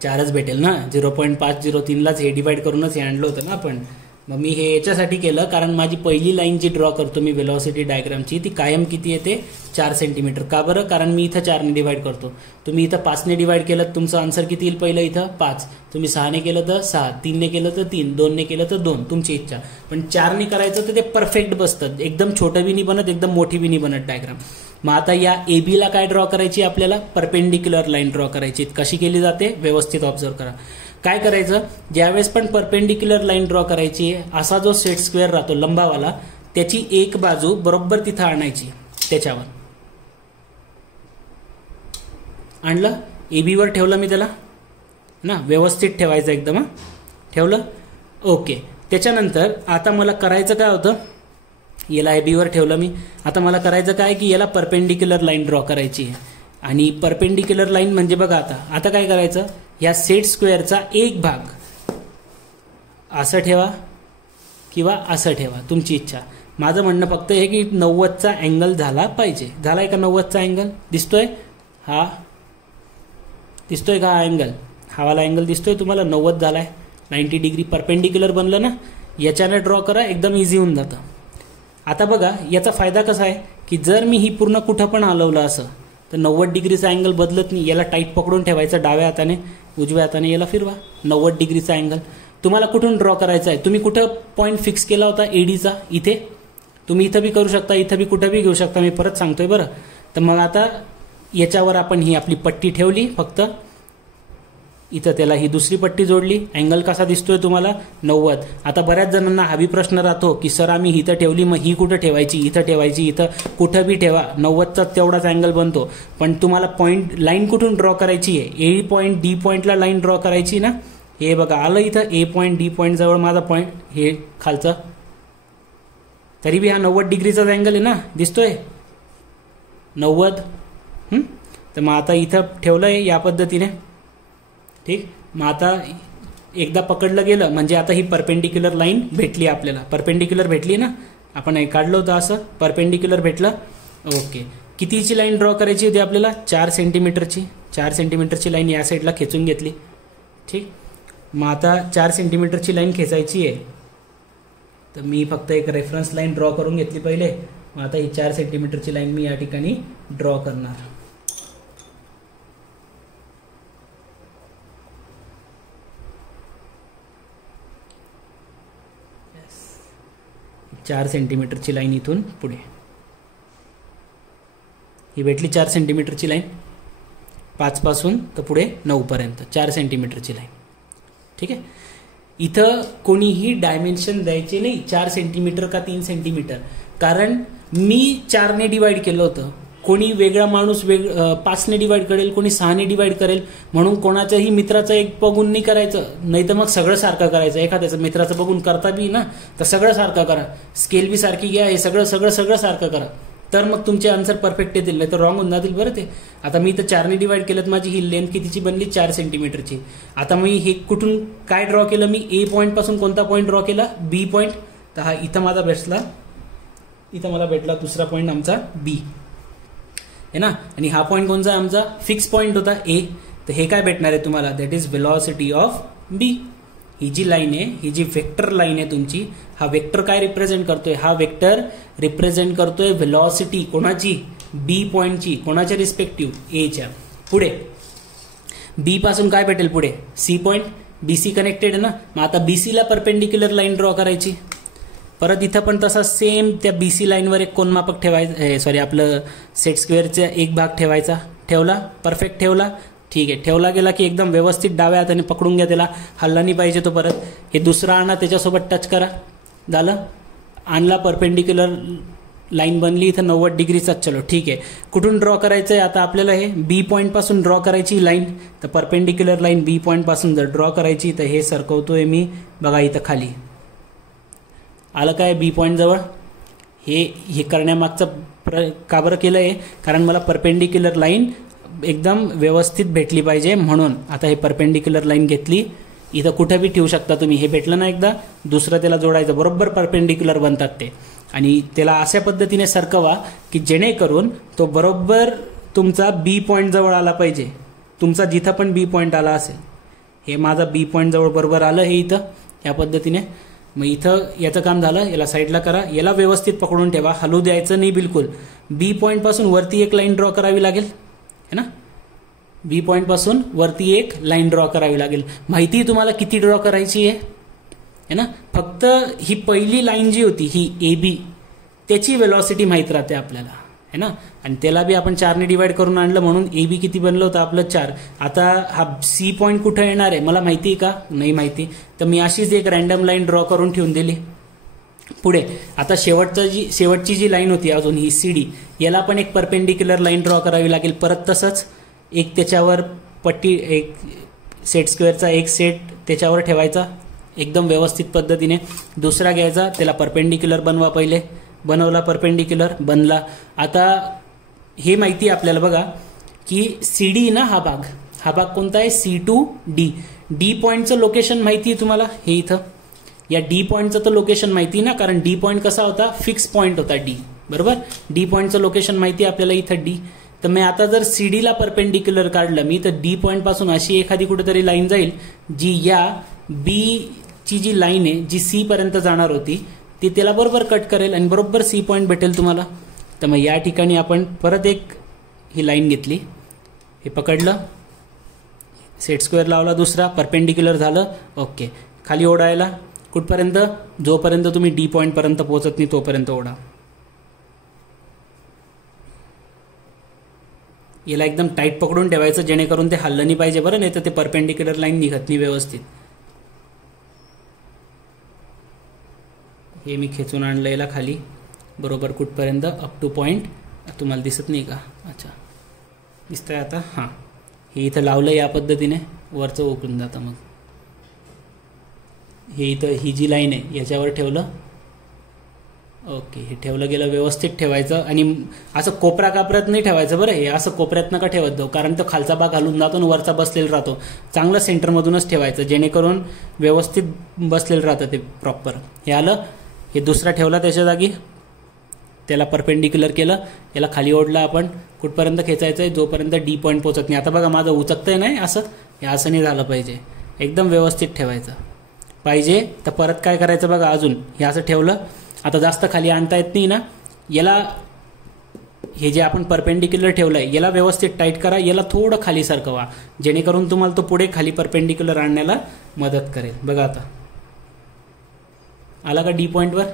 4च भेटेल ना. 0.503लाच हे डिवाइड करूनच हे आणलं होतं ना आपण. मग मी हे याच्यासाठी केलं कारण माझी पहिली लाईन जी ड्रॉ करतो मी वेलॉसिटी डायग्रामची, ती कायम किती येते, 4 सेंटीमीटर. का बरं, कारण मी इथं 4ने डिवाइड करतो. तुम्ही इथं 5ने डिवाइड केलं तुमचं आन्सर किती येईल, पहिलं इथं 5, तुम्ही 6ने केलं तर 6, 3ने केलं तर 3, 2ने केलं तर 2, तुमची इच्छा. पण 4ने करायचं तर ते परफेक्ट बसतं, एकदम छोटं बी नाही बनत, एकदम मोठी बी नाही बनत डायग्राम. मग आता या AB ला काय ड्रॉ करायची, आपल्याला परपेंडिक्युलर लाईन ड्रॉ करायची. कशी केली जाते, व्यवस्थित ऑब्झर्व करा. काय करायचं, ज्यावेळेस पण परपेंडिक्युलर लाईन ड्रॉ करायची आहे, असा जो सेट स्क्वेअर राहतो लंबावाला, त्याची एक बाजू बरोबर तिथं आणायची, त्याच्यावर आणलं, AB वर ठेवलं मी त्याला ना, व्यवस्थित ठेवायचं एकदम. ठेवलं, ओके. त्याच्यानंतर आता मला करायचं काय होतं, याला AB वर ठेवलं मी. आता मला करायचं काय की याला परपेंडिक्युलर लाईन ड्रॉ करायची आहे. आणि परपेंडिक्युलर लाईन म्हणजे बघा, आता काय करायचं, या सेट स्क्वेअरचा एक भाग असं ठेवा किंवा असं ठेवा, तुमची इच्छा. माझं म्हणणं फक्त हे की 90चा अँगल झाला पाहिजे. झालाय का 90चा अँगल, दिसतोय हा, दिसतोय का हा अँगल, हावाला अँगल दिसतोय तुम्हाला, 90 झालाय, 90 डिग्री परपेंडिक्युलर बनलं ना. याच्याने ड्रॉ करा, एकदम इझी होऊन जातं. आता बघा याचा फायदा कसा आहे की जर मी ही पूर्ण कुठं पण हलवलं असं तर 90 डिग्रीचा अँगल बदलत नाही. याला टाईट पकडून ठेवायचं डाव्या हाताने, उजव्या हाताने याला फिरवा, 90 डिग्रीचा अँगल. तुम्हाला कुठून ड्रॉ करायचा आहे, तुम्ही कुठं पॉईंट फिक्स केला होता एडीचा, इथे. तुम्ही इथं बी करू शकता, इथं बी कुठं बी घेऊ शकता, मी परत सांगतोय बरं. तर मग आता याच्यावर आपण ही आपली पट्टी ठेवली, फक्त इथं त्याला ही दुसरी पट्टी जोडली. अँगल कसा दिसतोय तुम्हाला, 90. आता बऱ्याच जणांना हा बी प्रश्न राहतो की सर आम्ही इथं ठेवली, मग ही कुठं ठेवायची, इथं ठेवायची, इथं कुठं बी ठेवा, 90चा तेवढाच अँगल बनतो. पण तुम्हाला पॉईंट लाईन कुठून ड्रॉ करायची आहे, ए पॉईंट डी पॉईंटला लाईन ड्रॉ करायची ना. हे बघा आलं इथं, ए पॉईंट डी पॉईंट जवळ माझा पॉईंट, हे खालचं, तरी बी हा 90 डिग्रीचाच अँगल आहे ना, दिसतोय 90. तर मग आता इथं ठेवलंय या पद्धतीने, ठीक. मग आता एकदा पकडलं गेलं म्हणजे आता ही परपेंडिक्युलर लाईन भेटली आपल्याला. परपेंडिक्युलर भेटली ना, आपण हे काढलं होतं असं, परपेंडिक्युलर भेटलं. ओके, कितीची लाईन ड्रॉ करायची होती आपल्याला, 4 सेंटीमीटरची. 4 सेंटीमीटरची लाईन या साईडला खेचून घेतली, ठीक. मग आता 4 सेंटीमीटरची लाईन खेचायची आहे, तर मी फक्त एक रेफरन्स लाईन ड्रॉ करून घेतली पहिले. मग आता ही 4 सेंटीमीटरची लाईन मी या ठिकाणी ड्रॉ करणार. 4 सेंटीमीटरची लाईन इथून पुढे ही भेटली. 4 सेंटीमीटरची लाईन 5 पासून तर पुढे 9 पर्यंत 4 सेंटीमीटरची लाईन, ठीक आहे. इथं कोणीही डायमेन्शन द्यायचे नाही, 4 सेंटीमीटर का 3 सेंटीमीटर, कारण मी 4ने डिवाइड केलं होतं. कोणी वेगळा माणूस 5ने डिवाइड करेल, कोणी 6ने डिवाइड करेल. म्हणून कोणाच्याही मित्राचं एक बघून नाही करायचं, नाही तर मग सगळं सारखं करायचं. एखाद्याचं मित्राचं बघून करता बी ना, तर सगळं सारखं करा, स्केल बी सारखी घ्या, हे सगळं सगळं सगळं सारखं करा, तर मग तुमचे आन्सर परफेक्ट येतील, नाही तर रॉंग होऊन जातील बरं ते. आता मी इथं 4ने डिवाइड केलं, माझी ही लेंथ कितीची बनली, 4 सेंटीमीटरची. आता मी हे कुठून काय ड्रॉ केलं, मी ए पॉईंट पासून कोणता पॉईंट ड्रॉ केला, बी पॉईंट. तर हा इथं माझा भेटला, इथं मला भेटला दुसरा पॉईंट आमचा बी है ना. आणि हा पॉईंट कोणता आमचा फिक्स पॉईंट होता ए. तर हे काय भेटणार आहे तुम्हाला, that is velocity of B. ही जी लाईन आहे, ही जी वेक्टर लाईन आहे तुमची, हा वेक्टर काय रिप्रेझेंट करतोय, हा वेक्टर रिप्रेझेंट करतोय वेलॉसिटी कोणाची, बी पॉईंटची, कोणाच्या रिस्पेक्टिव्ह एच्या. पुढे बी पासून काय भेटेल, पुढे सी पॉईंट, बीसी कनेक्टेड आहे ना. मग आता बीसीला परपेंडिक्युलर लाईन ड्रॉ करायची. परत इथं पण तसा सेम त्या बीसी लाईनवर एक कोनमापक ठेवायचं, सॉरी आपलं सेट स्क्वेअरचा एक भाग ठेवायचा. ठेवला, परफेक्ट ठेवला, ठीक आहे. ठेवला गेला की एकदम व्यवस्थित डाव्या हाताने पकडून घ्या, त्याला हल्ला नाही पाहिजे तो. परत हे दुसरा आणा, त्याच्यासोबत टच करा, झालं. आणला परपेंडिक्युलर लाईन बनली इथं 90 डिग्रीचा. चलो ठीक आहे. कुठून ड्रॉ करायचं आहे आता आपल्याला? हे बी पॉईंटपासून ड्रॉ करायची लाईन. तर परपेंडिक्युलर लाईन बी पॉईंटपासून जर ड्रॉ करायची तर हे सरकवतोय मी बघा इथं खाली आलं काय बी पॉईंटजवळ. हे करण्यामागचं का बरं केलं आहे? कारण मला परपेंडिक्युलर लाईन एकदम व्यवस्थित भेटली पाहिजे म्हणून. आता हे परपेंडिक्युलर लाईन घेतली, इथं कुठं बी ठेवू शकता तुम्ही. हे भेटलं ना एकदा, दुसरं त्याला जोडायचं, बरोबर परपेंडिक्युलर बनतात ते. आणि त्याला अशा पद्धतीने सरकवा की जेणेकरून तो बरोबर तुमचा बी पॉईंट जवळ आला पाहिजे. तुमचा जिथं पण बी पॉईंट आला असेल, हे माझा बी पॉईंट जवळ बरोबर आलं हे इथं या पद्धतीने. मग इथं याचं काम झालं. याला साईडला करा, याला व्यवस्थित पकडून ठेवा, हलू द्यायचं नाही बिलकुल. बी पॉईंटपासून वरती एक लाईन ड्रॉ करावी लागेल है ना. बी पॉईंटपासून वरती एक लाईन ड्रॉ करावी लागेल. माहिती तुम्हाला किती ड्रॉ करायची आहे ना. फक्त ही पहिली लाईन जी होती ही ए बी, त्याची वेलॉसिटी माहीत राहते आपल्याला है ना. आणि त्याला बी आपण 4 ने डिवाइड करून आणलं म्हणून ए बी किती बनलं होतं आपलं 4. आता हा सी पॉईंट कुठं येणार आहे मला माहिती आहे का? नाही माहिती. तर मी अशीच एक रॅन्डम लाईन ड्रॉ करून ठेवून दिली. पुढे आता शेवटची जी लाईन होती अजून ही सी डी, याला पण एक परपेंडिक्युलर लाईन ड्रॉ करावी लागेल. परत तसंच एक त्याच्यावर पट्टी, एक सेट स्क्वेअरचा एक सेट त्याच्यावर ठेवायचा एकदम व्यवस्थित पद्धतीने. दुसरा घ्यायचा, त्याला परपेंडिक्युलर बनवा. पहिले बनवला परपेंडिक्युलर, बनला. आता हे माहिती आहे आपल्याला बघा की सी डी ना, हा भाग कोणता आहे? C to D. डी पॉईंटचं लोकेशन माहिती आहे तुम्हाला? हे इथं या डी पॉईंटचं तर लोकेशन माहिती ना, कारण डी पॉईंट कसा होता? फिक्स पॉईंट होता डी, बरोबर. डी पॉईंटचं लोकेशन माहिती आहे आपल्याला इथं डी. तर मी आता जर सी डीला परपेंडिक्युलर काढलं मी, तर डी पॉईंटपासून अशी एखादी कुठेतरी लाईन जाईल जी या बी ची जी लाईन आहे जी सी पर्यंत जाणार होती ती त्याला बरोबर कट करेल आणि बरोबर सी पॉईंट भेटेल तुम्हाला. तर मग या ठिकाणी आपण परत एक ही लाईन घेतली, हे पकडलं, सेट स्क्वेअर लावला, दुसरा परपेंडिक्युलर झालं. ओके. खाली ओढायला कुठपर्यंत? जोपर्यंत तुम्ही डी पॉईंटपर्यंत पोहोचत नाही तोपर्यंत ओढा. याला एकदम टाईट पकडून ठेवायचं जेणेकरून ते हल्लं नाही पाहिजे बरं, नाही तर ते परपेंडिक्युलर लाईन निघत नाही व्यवस्थित. हे मी खेचून आणलं याला खाली बरोबर कुठपर्यंत? Up two point. तुम्हाला दिसत नाही का? अच्छा दिसतंय आता. हां, हे इथं लावलं या पद्धतीने, वरचं ओकून जातं. मग हे इथं ही जी लाईन आहे याच्यावर ठेवलं. ओके, हे ठेवलं गेलं, व्यवस्थित ठेवायचं. आणि असं कोपरा कापऱ्यात नाही ठेवायचं बरं. हे असं कोपऱ्यात नका ठेवत जाऊ, कारण तो खालचा भाग हलून जातो आणि वरचा बसलेला राहतो. चांगलं सेंटरमधूनच ठेवायचं जेणेकरून व्यवस्थित बसलेलं राहतं ते प्रॉपर. हे आलं. हे दुसरा ठेवला त्याच्या जागी, त्याला परपेंडिक्युलर केलं, याला खाली ओढला आपण. कुठपर्यंत खेचायचं आहे? जोपर्यंत डी पॉईंट पोचत नाही. आता बघा माझं उचकतंय नाही असं, हे असं नाही झालं पाहिजे, एकदम व्यवस्थित ठेवायचं पाहिजे. तर परत काय करायचं बघा, अजून हे असं ठेवलं. आता जास्त खाली आणता येत नाही ना याला. हे जे आपण परपेंडिक्युलर ठेवलंय याला व्यवस्थित टाईट करा, याला थोडं खाली सरकवा जेणेकरून तुम्हाला तो पुढे खाली परपेंडिक्युलर आणण्याला मदत करेल. बघा आता आला का डी पॉईंटवर?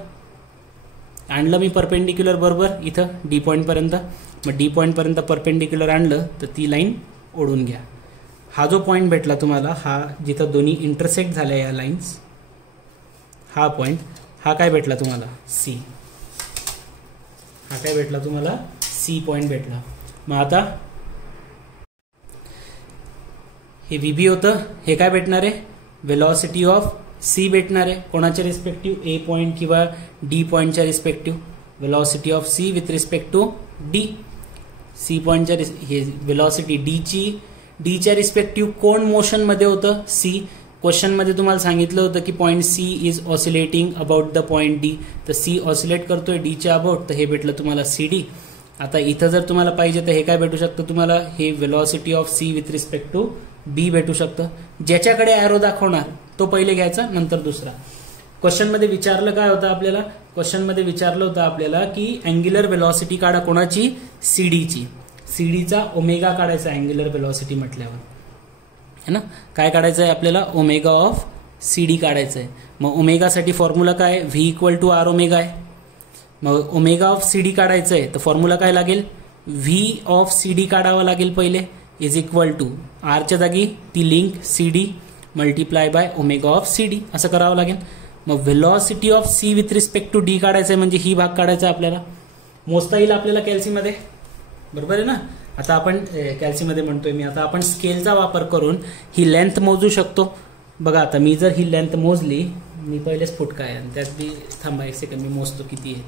आणलं मी परपेंडिक्युलर बरोबर इथं डी पॉईंटपर्यंत. मग डी पॉईंटपर्यंत परपेंडिक्युलर आणलं तर ती लाईन ओढून घ्या. हा जो पॉईंट भेटला तुम्हाला, हा जिथं दोन्ही इंटरसेक्ट झाल्या या लाईन्स, हा पॉईंट, हा काय भेटला तुम्हाला? सी. हा काय भेटला तुम्हाला? सी पॉईंट भेटला. मग आता हे व्हीबी होतं, हे काय भेटणार आहे? वेलॉसिटी ऑफ सी भेटणार आहे. कोणाच्या रिस्पेक्टिव्ह? ए पॉईंट किंवा डी पॉईंटच्या respective. Velocity of C with respect to D. C पॉईंटच्या हे वेलॉसिटी डीच्या रिस्पेक्टिव्ह कोण मोशनमध्ये होतं? सी. क्वेश्चनमध्ये तुम्हाला सांगितलं होतं की point C is oscillating about the point D. तर सी ऑसिलेट करतोय डीच्या अबाउट, तर हे भेटलं तुम्हाला सी डी. आता इथं जर तुम्हाला पाहिजे तर हे काय भेटू शकतं तुम्हाला? हे velocity of C with respect to B भेटू शकतं. ज्याच्याकडे ॲरो दाखवणार तो पहिले घ्यायचा, नंतर दुसरा. क्वेश्चनमध्ये विचारलं काय होतं आपल्याला? क्वेश्चनमध्ये विचारलं होतं आपल्याला की अँग्युलर वेलॉसिटी काढा. कोणाची? सीडीची. सीडीचा ओमेगा काढायचा अँग्युलर वेलॉसिटी म्हटल्यावर है ना. काय काढायचं आहे आपल्याला? ओमेगा ऑफ सी डी काढायचं आहे. मग ओमेगासाठी फॉर्म्युला काय? V equal to R omega आहे. मग ओमेगा ऑफ सी डी काढायचं आहे तर फॉर्म्युला काय लागेल? व्ही ऑफ सी डी काढावं लागेल पहिले, इज इक्वल टू आरच्या जागी ती link C D multiply by omega of C D असं करावं लागेल. मग velocity of C with respect to D काढायचं आहे, म्हणजे ही भाग काढायचा आहे आपल्याला. मोजता येईल आपल्याला कॅल्सीमध्ये, बरोबर आहे ना. आता आपण कॅल्सीमध्ये म्हणतोय मी, आता आपण स्केलचा वापर करून ही लेंथ मोजू शकतो. बघा आता मी जर ही लेंथ मोजली, मी पहिलेच फुटका आहे आणि त्यात बी थांबा एक सेकंड, मी मोजतो किती आहे.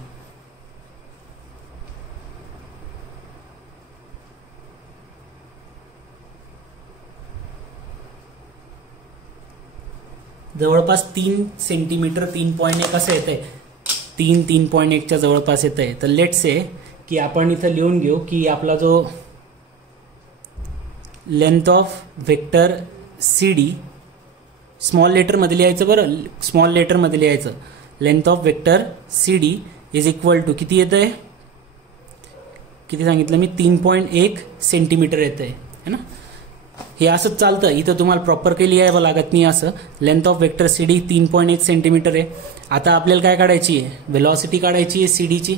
जवळपास 3 सेंटीमीटर 3.1 असं येत आहे, 3.1च्या जवळपास येत आहे. तर लेट्स से की आपण इथं लिहून घेऊ की आपला जो length of vector C D, small लेटरमध्ये लिहायचं बरं, स्मॉल लेटरमध्ये लिहायचं. Length of vector C D is equal to किती येतं आहे, किती सांगितलं मी, 3.1 सेंटीमीटर येतं आहे ना. हे असंच चालतं, इथं तुम्हाला प्रॉपर काही लिहावं लागत नाही असं. Length of vector C D 3.1 centimetre आहे. आता आपल्याला काय काढायची आहे, व्हेलॉसिटी काढायची आहे सी डीची.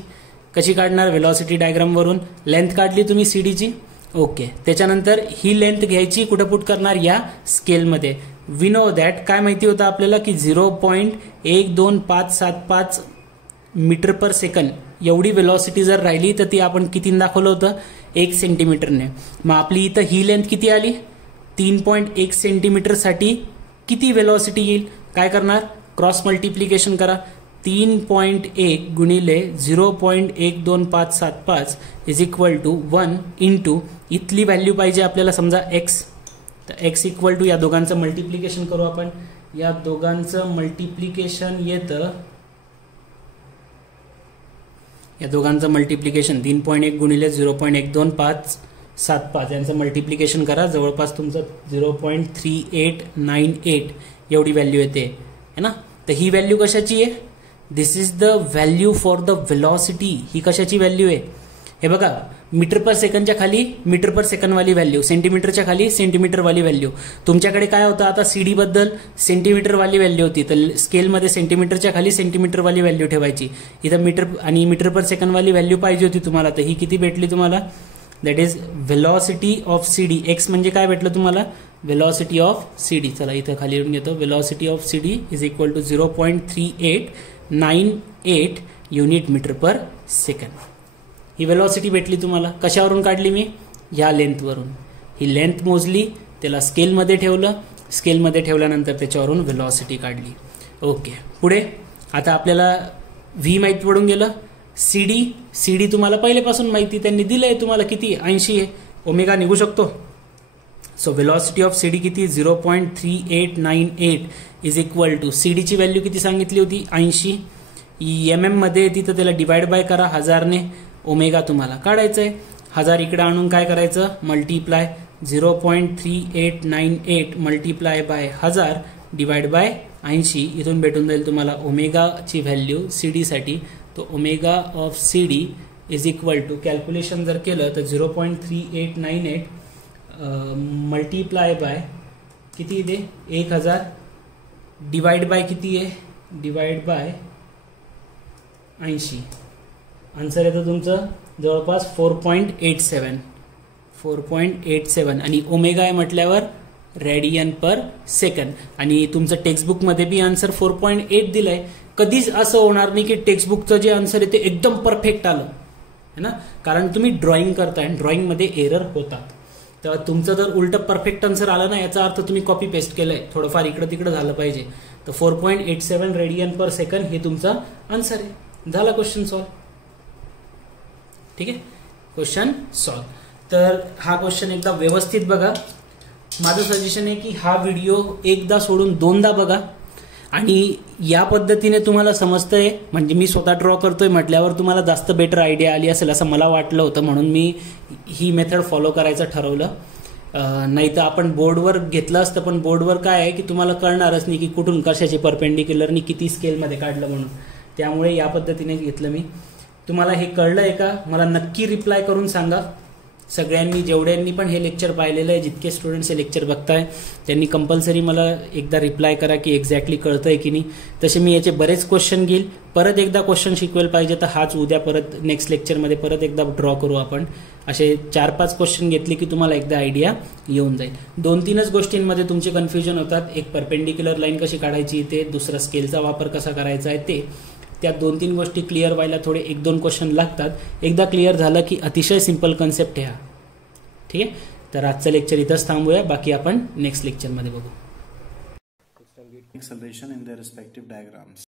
कशी काढणार, व्हेलॉसिटी डायग्रामवरून लेंथ काढली तुम्ही सी डीची, ओके. त्याच्यानंतर ही लेंथ घ्यायची, कुठं पुट करणार, या स्केलमध्ये. वी नो दॅट, काय माहिती होतं आपल्याला की 0.12575 मीटर पर सेकंड एवढी व्हेलॉसिटी जर राहिली तर ती आपण किती दाखवलं होतं, 1 सेंटीमीटरने. मग आपली इथं ही लेंथ किती आली, 3.1 सेंटीमीटरसाठी किती व्हेलॉसिटी येईल, काय करणार, क्रॉस मल्टिप्लिकेशन करा. 3.1 गुणिले 0.12575 इज इक्वल टू 1 इंटू इथली व्हॅल्यू पाहिजे आपल्याला समजा एक्स. तर एक्स इक्वल टू या दोघांचं मल्टिप्लिकेशन करू आपण. या दोघांचं मल्टिप्लिकेशन येतं, या दोघांचं मल्टिप्लिकेशन 3.1 गुणिले 0.12575 यांचं मल्टिप्लिकेशन करा. जवळपास तुमचं 0.3898 एवढी व्हॅल्यू येते है ना. तर ही व्हॅल्यू कशाची आहे, this is the value for the velocity. ही कशाची व्हॅल्यू आहे, हे बघा, मीटर पर सेकंडच्या खाली मीटर पर सेकंडवाली व्हॅल्यू, सेंटीमीटरच्या खाली सेंटीमीटरवाली व्हॅल्यू. तुमच्याकडे काय होतं आता, सीडी बद्दल सेंटीमीटरवाली व्हॅल्यू होती, तर स्केलमध्ये सेंटीमीटरच्या खाली सेंटीमीटरवाली व्हॅल्यू ठेवायची. इथं मीटर आणि मीटर पर सेकंडवाली व्हॅल्यू पाहिजे होती तुम्हाला, तर ही किती भेटली तुम्हाला, that is velocity of CD. X म्हणजे काय भेटलं तुम्हाला, व्हेलॉसिटी ऑफ सीडी. चला इथं खाली लिहून घेतो, velocity of CD is equal to 0.3898 unit metre per second. ही व्हेलॉसिटी भेटली तुम्हाला. कशावरून काढली मी, या लेंथवरून. ही लेंथ मोजली, त्याला स्केलमध्ये ठेवलं, स्केलमध्ये ठेवल्यानंतर त्याच्यावरून व्हेलॉसिटी काढली. ओके, पुढे आता आपल्याला व्ही माहीत पडून गेलं. सी डी तुम्हाला पहिल्यापासून माहिती, त्यांनी दिलंय तुम्हाला किती, 80 आहे. ओमेगा निघू शकतो. So velocity of C D किती, 0.3898 इज इक्वल टू, सी डीची व्हॅल्यू किती सांगितली होती, 80. MM मध्ये तिथं त्याला डिवाइड बाय करा 1000ने. ओमेगा तुम्हाला काढायचं आहे. 1000 इकडे आणून काय करायचं, multiply 0.3898 multiply by 1000 divide by 80. इथून भेटून जाईल तुम्हाला ओमेगाची व्हॅल्यू सी डीसाठी. तो omega of C D is equal to, calculation जर केलं तर 0.3898 मल्टीप्लाय बाय किती येते, 1000 डिवाइड बाय किती आहे, डिवाइड बाय 80. आन्सर येतं तुमचं जवळपास 4.87 आणि ओमेगा आहे म्हटल्यावर रेडियन पर सेकंड. आणि तुमचं टेक्स्टबुकमध्ये बी आन्सर 4.8 दिलंय. कधीच असं होणार नाही की टेक्स्टबुकचं जे आन्सर आहे ते एकदम परफेक्ट आलं है ना, कारण तुम्ही ड्रॉइंग करताय, ड्रॉइंगमध्ये एरर होतात. तेव्हा तुमचं जर उलटं परफेक्ट आन्सर आलं ना, याचा अर्थ तुम्ही कॉपी पेस्ट केलंय, थोडंफार इकडं तिकडं झालं पाहिजे. तर 4.87 रेडियन पर सेकंड हे तुमचा आन्सर आहे. झाला क्वेश्चन सॉल्व. ठीक आहे, क्वेश्चन सॉल्व. तर हा क्वेश्चन एकदा व्यवस्थित बघा. माझं सजेशन आहे की हा व्हिडिओ एकदा सोडून दोनदा बघा आणि या पद्धतीने तुम्हाला समजतंय. म्हणजे मी स्वतः ड्रॉ करतोय म्हटल्यावर तुम्हाला जास्त बेटर आयडिया आली असेल असं मला वाटलं होतं, म्हणून मी ही मेथड फॉलो करायचं ठरवलं. नाही तर आपण बोर्डवर घेतलं असतं, पण बोर्डवर काय आहे की तुम्हाला कळणारच नाही की कुठून कशाची परपेंडिक्युलरनी किती स्केलमध्ये काढलं म्हणून. त्यामुळे या पद्धतीने घेतलं मी. तुम्हाला हे कळलंय का, मला नक्की रिप्लाय करून सांगा. सगळ्यांनी, जेवढ्यांनी पण हे लेक्चर पाहिलेलं आहे, जितके स्टुडंट्स हे लेक्चर बघताय त्यांनी कंपल्सरी मला एकदा रिप्लाय करा की एक्झॅक्टली कळतंय की नाही. तसे मी याचे बरेच क्वेश्चन घेईल. परत एकदा क्वेश्चन शिकवायला पाहिजे तर हाच उद्या परत नेक्स्ट लेक्चरमध्ये परत एकदा ड्रॉ करू आपण. असे 4-5 क्वेश्चन घेतले की तुम्हाला एकदा आयडिया येऊन जाईल. 2-3च गोष्टींमध्ये तुमचे कन्फ्युजन होतात. एक परपेंडिक्युलर लाईन कशी काढायची ते, दुसरा स्केलचा वापर कसा करायचा आहे ते, त्या 2-3 गोष्टी क्लिअर व्हायला थोडे 1-2 क्वेश्चन लागतात. एकदा क्लिअर झालं की अतिशय सिंपल कन्सेप्ट आहे हा. ठीक आहे, तर आजचं लेक्चर इथंच थांबूया. बाकी आपण नेक्स्ट लेक्चरमध्ये बघू. Acceleration in their respective diagrams.